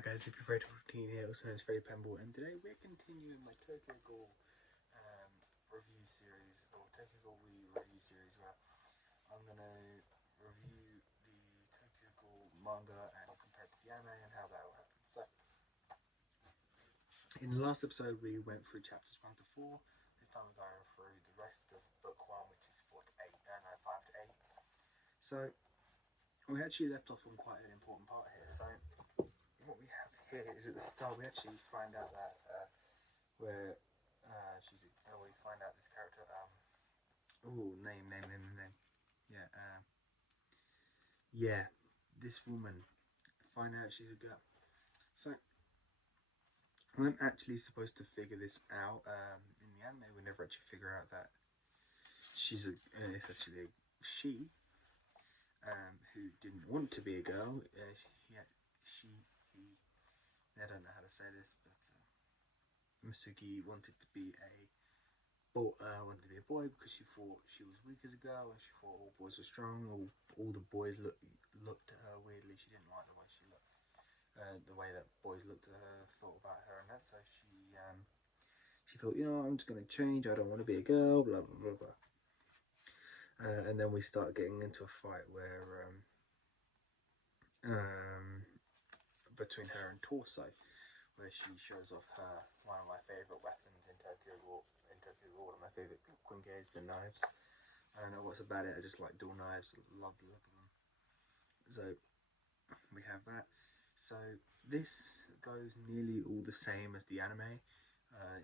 Hi guys, if you're Fred 14 here, also known as Freddy Pemble, and today we're continuing my Tokyo Ghoul review series, or Tokyo Ghoul review series, where I'm going to review the Tokyo Ghoul manga and compare it to the anime and how that all happened. So, in the last episode we went through chapters 1 to 4, this time we're going through the rest of book 1, which is 4 to 8, no, 5 to 8. So, we actually left off on quite an important part here. So, what we have here is at the start we actually find out that where we find out this character name this woman, find out she's a girl. So we weren't actually supposed to figure this out in the anime. We never actually figure out that she's it's actually a she who didn't want to be a girl. I don't know how to say this, but Masuki wanted to be a boy because she thought she was weak as a girl, and she thought all boys were strong. All the boys looked at her weirdly. She didn't like the way she looked, the way that boys looked at her, thought about her, and that. So she thought, I'm just gonna change. I don't want to be a girl. Blah blah blah blah. And then we start getting into a fight where between her and Torso, where she shows off one of my favourite weapons in Tokyo Ghoul. One of my favourite quinquets, the knives. I don't know what's about it. I just like dual knives. Love the look of them. So we have that. So this goes nearly all the same as the anime.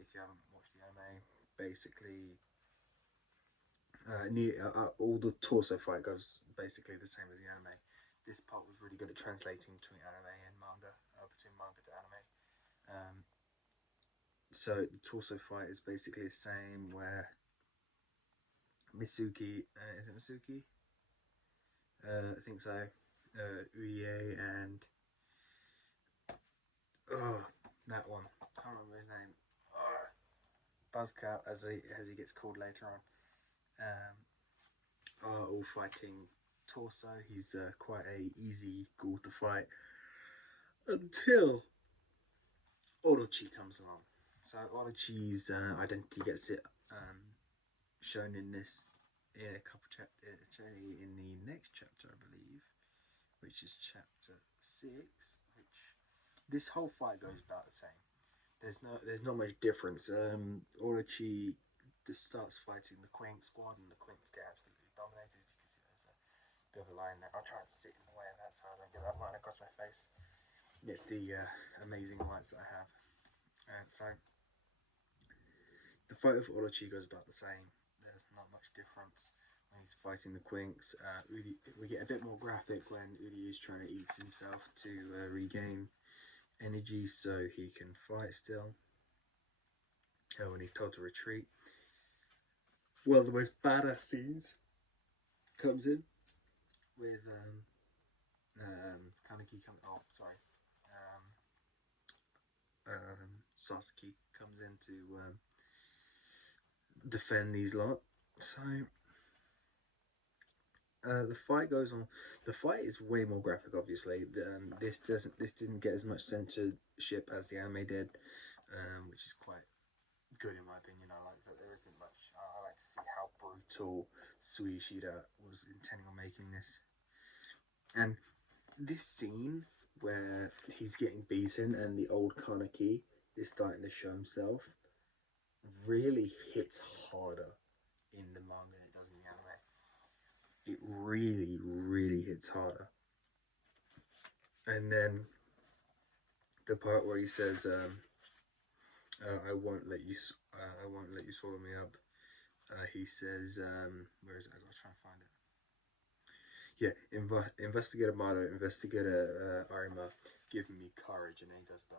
If you haven't watched the anime, basically all the torso fight goes basically the same as the anime. This part was really good at translating between anime and manga, between manga to anime. So the torso fight is basically the same, where Misuki, is it Misuki? I think so. Urie and that one. Can't remember his name. Buzzcut, as he gets called later on, are all fighting Torso. He's quite a easy ghoul to fight until Orochi comes along. So Orochi's identity gets shown in a couple chapters, actually in the next chapter, I believe, which is chapter 6. Which this whole fight goes about the same. There's not much difference. Orochi just starts fighting the Quink squad, and the Quinks get absolutely dominated. You can see there's a bit of a line there. I'll try and sit in the way of that so I don't get that line across my face. It's the amazing lights that I have. So the fight with Orochi goes about the same. There's not much difference when he's fighting the Quinks. We get a bit more graphic when Udi is trying to eat himself to regain energy so he can fight still. When he's told to retreat. One of the most badass scenes comes in with Kaneki Sasuke comes in to defend these lot. So the fight goes on. The fight is way more graphic, obviously. This didn't get as much censorship as the anime did, which is quite good in my opinion. I like that there isn't much. I like to see how brutal Suishida was intending on making this. And this scene where he's getting beaten and the old Kaneki is starting to show himself really hits harder in the manga than it does in the anime. It really, really hits harder. And then the part where he says, I won't let you swallow me up. He says, where is it? I gotta try and find it. Yeah, Investigator Mado, Investigator Arima, give me courage, and then he does the.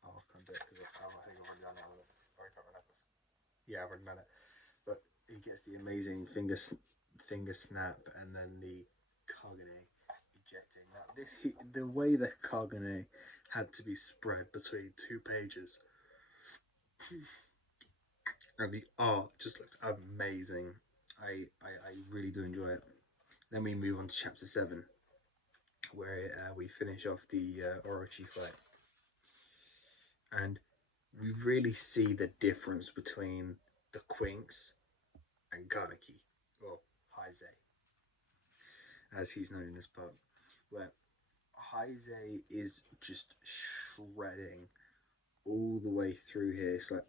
Oh, I can't do it because I think I've already done it. Yeah, I've already done it. But he gets the amazing finger snap, and then the Kagane ejecting. Now, the way that Kagane had to be spread between 2 pages. And the art just looks amazing. I really do enjoy it. Then we move on to chapter 7, where we finish off the Orochi fight, and we really see the difference between the Quinks and Kaneki, or Heise, as he's known in this part, where Heise is just shredding all the way through here. It's like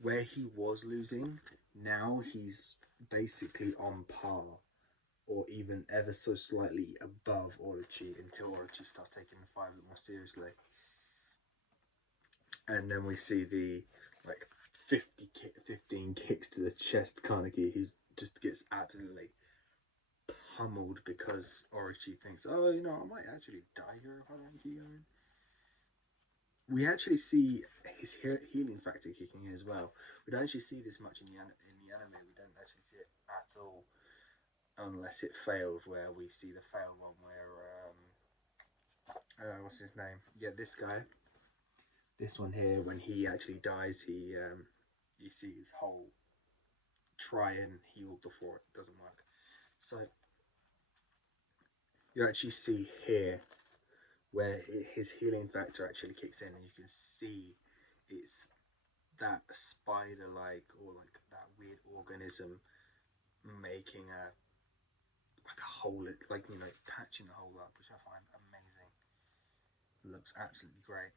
where he was losing, now he's basically on par, or even ever so slightly above Orochi, until Orochi starts taking the fight a bit more seriously. And then we see the like 15 kicks to the chest Kaneki, who just gets absolutely pummeled because Orochi thinks, oh, you know, I might actually die here if I don't keep going. We actually see his healing factor kicking in as well. We don't actually see this much in the anime. We don't actually see it at all, unless it failed, where we see the fail one where what's his name? Yeah, this guy. This one here, when he actually dies, he you see his whole try and heal before it doesn't work. So you actually see here where his healing factor actually kicks in, and you can see it's that spider-like, or like that weird organism making a hole, like, you know, patching the hole up, which I find amazing. It looks absolutely great.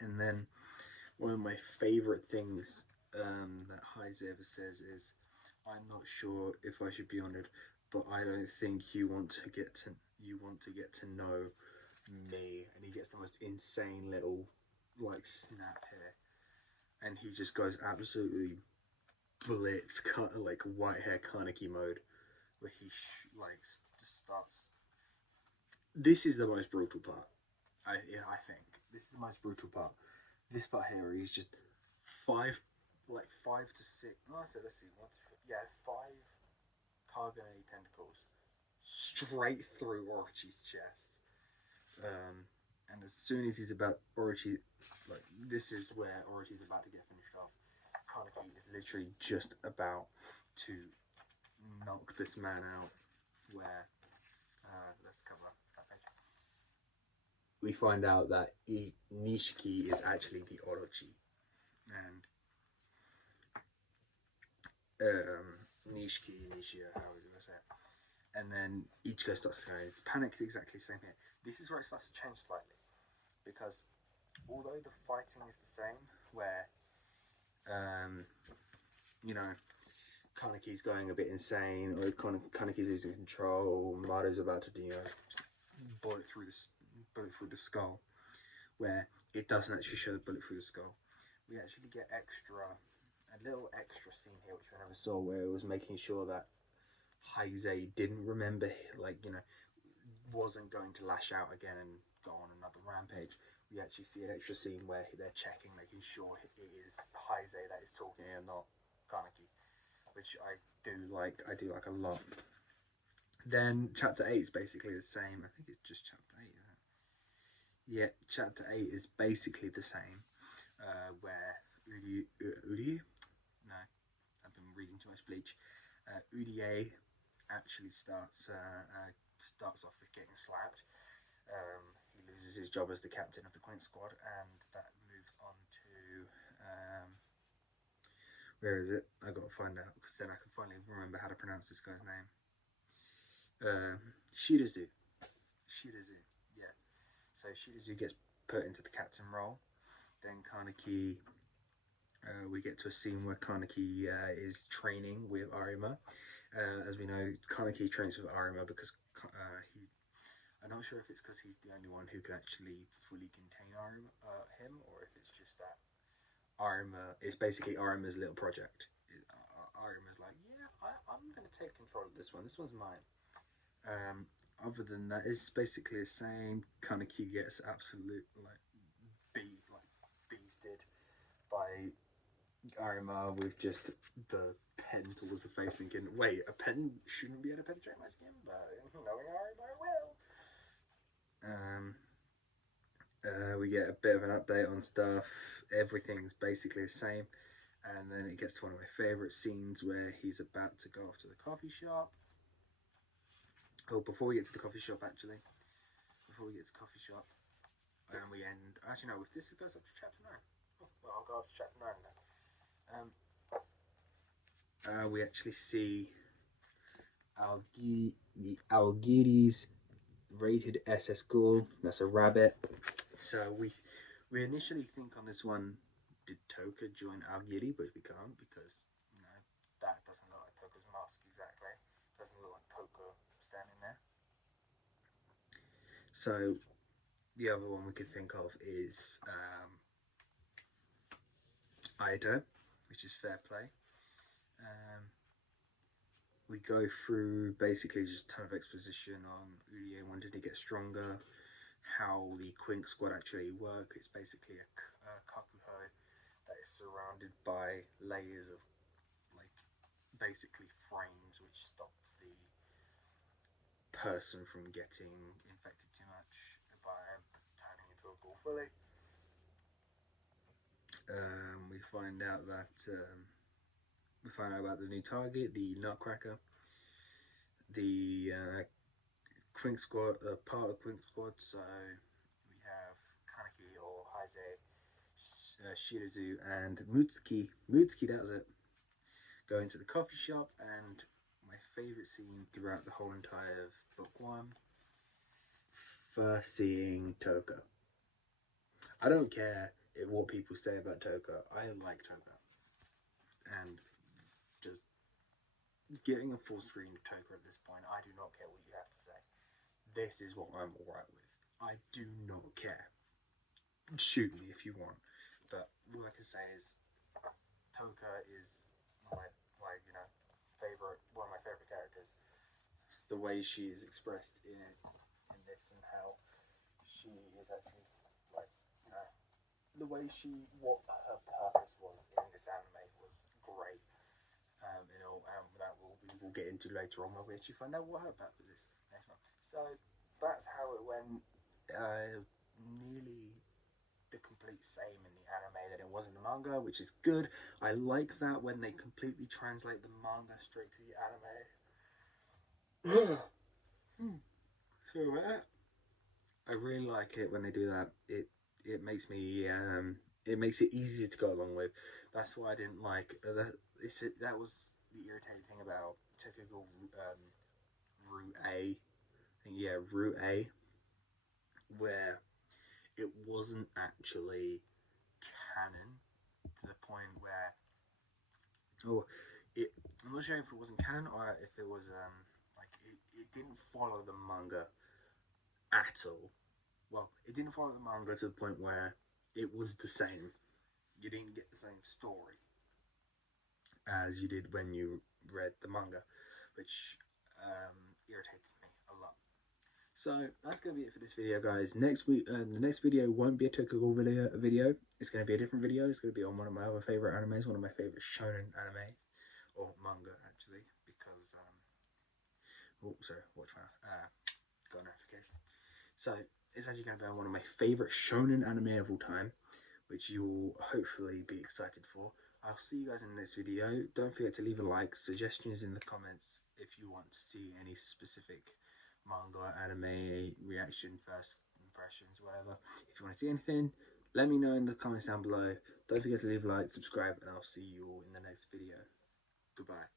And then one of my favorite things that Heise ever says is, "I'm not sure if I should be honoured, but I don't think you want to get to know me." And he gets the most insane little like snap here, and he just goes absolutely blitz, like white hair Kaneki mode, where he like just starts. This is the most brutal part. I think this is the most brutal part. This part here, he's just five to six. No, let's see. Yeah, 5 Kagane tentacles straight through Orochi's chest. And as soon as he's about Orochi, like, this is where Orochi's about to get finished off. Kaneki is literally just about to knock this man out. Where let's cover that page. We find out that Nishiki is actually the Orochi, and Nishia, how would you say it? And then Ichigo starts going panic. Exactly the same here. This is where it starts to change slightly, because although the fighting is the same, where you know, Kaneki's going a bit insane, or Kaneki's losing control, Mado's about to, you know, bullet through the skull, where it doesn't actually show the bullet through the skull. We actually get a little extra scene here, which I never saw, where it was making sure that Heise didn't remember, like, you know, wasn't going to lash out again and go on another rampage. We actually see an extra scene where they're checking, making sure it is Heise that is talking and not Kaneki, which I do like a lot. Then chapter 8 is basically the same. I think it's just chapter 8, isn't it? Yeah, chapter 8 is basically the same, where Udi? No, I've been reading too much Bleach. Udier actually starts off with getting slapped. He loses his job as the captain of the Queen Squad, and that moves on to where is it? I got to find out, because then I can finally remember how to pronounce this guy's name. Shirazu. Yeah. So Shirazu gets put into the captain role. Then Kaneki, we get to a scene where Kaneki is training with Arima. As we know, Kaneki trains with Arima because I'm not sure if it's because he's the only one who can actually fully contain him, or if it's just that Arima is basically Arima's little project. Arima's like, yeah, I'm going to take control of this one. This one's mine. Other than that, it's basically the same. Kaneki gets absolute beasted by Arima with just the pen towards the face, thinking, wait, a pen shouldn't be able to penetrate my skin, but knowing Arima will. We get a bit of an update on stuff. Everything's basically the same, and then it gets to one of my favourite scenes where he's about to go off to the coffee shop, Oh, before we get to the coffee shop, actually, before we get to the coffee shop, and we end. Actually, no, this goes up to chapter 9. Oh, well, I'll go up to chapter 9 then. We actually see the Algiris rated SS Ghoul. That's a rabbit. So we initially think on this one, did Toka join Algiri, but we can't because that doesn't look like Toka's mask exactly. Doesn't look like Toka standing there. So the other one we could think of is Aido, which is fair play. We go through basically just a ton of exposition on Urie wanting to get stronger, how the Quink squad actually work. It's basically a kakuho that is surrounded by layers of like basically frames which stop the person from getting infected too much by turning into a ghoul fully. We find out about the new target, the Nutcracker, the Quink squad, part of Quink squad. So we have Kaneki or Haze, Shirazu, and Mutsuki. Mutsuki, that was it. Go into the coffee shop, and my favourite scene throughout the whole entire book one, first seeing Toka. I don't care what people say about Toka. I like Toka. And just getting a full screen of Toka at this point, I do not care what you have to say. This is what I'm alright with. I do not care. Shoot me if you want. But what I can say is Toka is one of my favourite characters. The way she is expressed in this and how she is actually the way what her purpose was in this anime was great. That we'll get into later on where we actually find out what her purpose is next month. So that's how it went. Nearly the complete same in the anime that it was in the manga, which is good. I like that when they completely translate the manga straight to the anime. So I really like it when they do that. It makes me it makes it easier to go along with. That's why I didn't like that was the irritating thing about typical Route A. Route A, where it wasn't actually canon to the point where I'm not sure if it wasn't canon or if it was it didn't follow the manga at all. Well, it didn't follow the manga to the point where it was the same. You didn't get the same story as you did when you read the manga, which irritated me a lot. So that's going to be it for this video, guys. Next week, the next video won't be a typical video. It's going to be a different video. It's going to be on one of my other favorite animes, one of my favorite shonen anime, or manga actually, because watch my got a notification. So it's actually going to be on one of my favorite shonen anime of all time, which you'll hopefully be excited for. I'll see you guys in the next video. Don't forget to leave a like, suggestions in the comments if you want to see any specific manga, anime, reaction, first impressions, whatever. If you want to see anything, let me know in the comments down below. Don't forget to leave a like, subscribe, and I'll see you all in the next video. Goodbye.